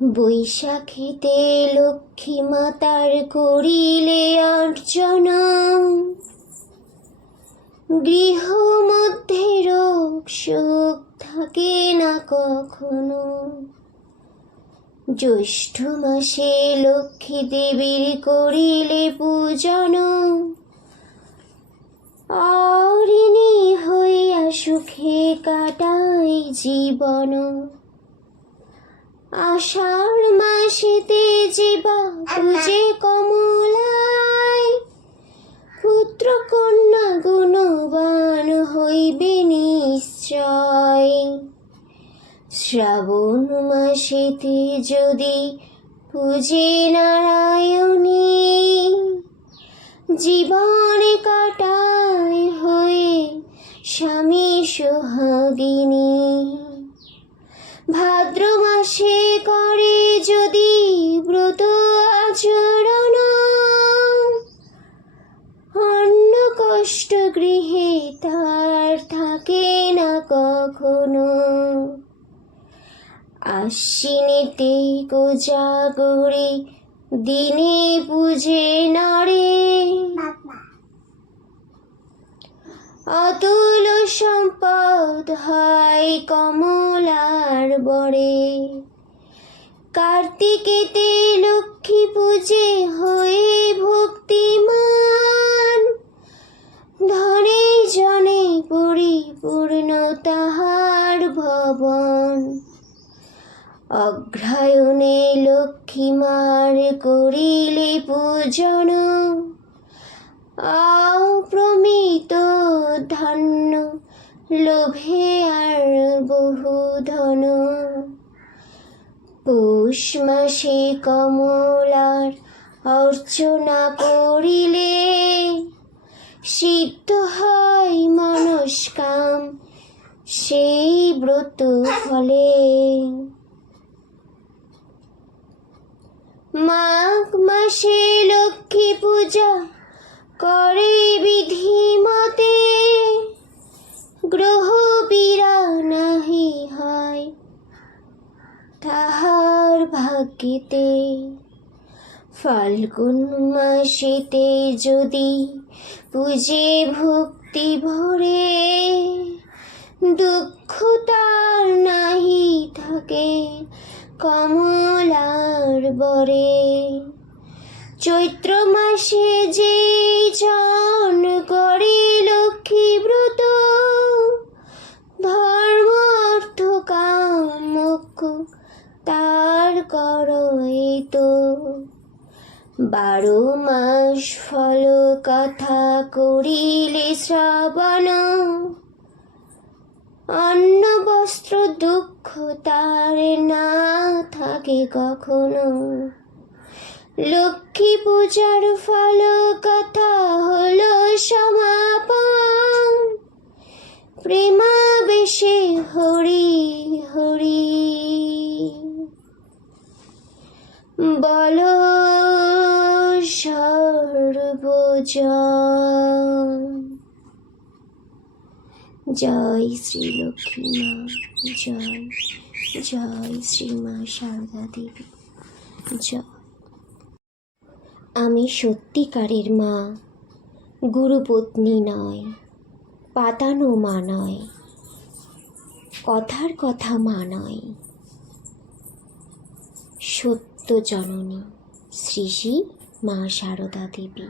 বৈশাখীতে লক্ষ্মী মাতার করিলে অর্চনা, গৃহ মধ্যে রোগ শোক থাকে না কখনো। জ্যৈষ্ঠ মাসে লক্ষ্মী দেবীর করিলে পূজন, অরিণী হইয়া সুখে কাটাই জীবন। আষাঢ় মাসেতে জীবা পূজে কমলায়, পুত্র কন্যা গুণবান হইবে নিশ্চয়। শ্রাবণ মাসেতে যদি পূজে নারায়ণী, জীবনে কাটায় হয়ে স্বামী সোহাগিনী। ভাদ্র মাসে করে যদি ব্রত আচরণ, অন্ন কষ্ট গৃহে তার থাকে না কখনো। আশ্বিনেতে কোজাগরে দিনে পূজে নরে, অতুল সম্পদ হয় কমলার বরে। কার্তিকেতে লক্ষ্মী পূজে হয়ে ভক্তিমান, ধনে জনে পরিপূর্ণ তাহার ভবন। অগ্রহায়ণে লক্ষ্মী মার করিলে পূজন, অপ্রমিত ধন্য লোভে আর বহু ধন। পৌষ মাসে কমলার অর্চনা করিলে, সিদ্ধ হয় মনস্কাম সেই ব্রত ফলে। মাঘ মাসে লক্ষ্মী পূজা করে বিধি মতে, গ্রহ পীড়া নাহি হয় তাহার ভাগ্যেতে। ফাল্গুন মাসেতে যদি পূজে ভক্তি ভরে, দুঃখ তার নাহি থাকে কমলার বরে। চৈত্র মাসে যে জন করে লক্ষ্মী ব্রত, ধর্ম অর্থ কাম মোক্ষ তার করই তো। 12 মাস ফল কথা করিলে শ্রাবণ, অন্ন বস্ত্র দুঃখ তার না থাকে কখনো। লক্ষ্মী পূজার ফল কথা হলো সমাপন, প্রেমাবেশে হরি হরি বল সর্বজন। জয় শ্রী লক্ষ্মী মা, জয় জয় শ্রী মা সারদা দেবী জয়। আমি সত্যিকারের মা, গুরুপত্নী নয়, পাতানো মা নয়, কথার কথা মা নয়, সত্য জননী শ্রী শ্রী মা সারদা দেবী।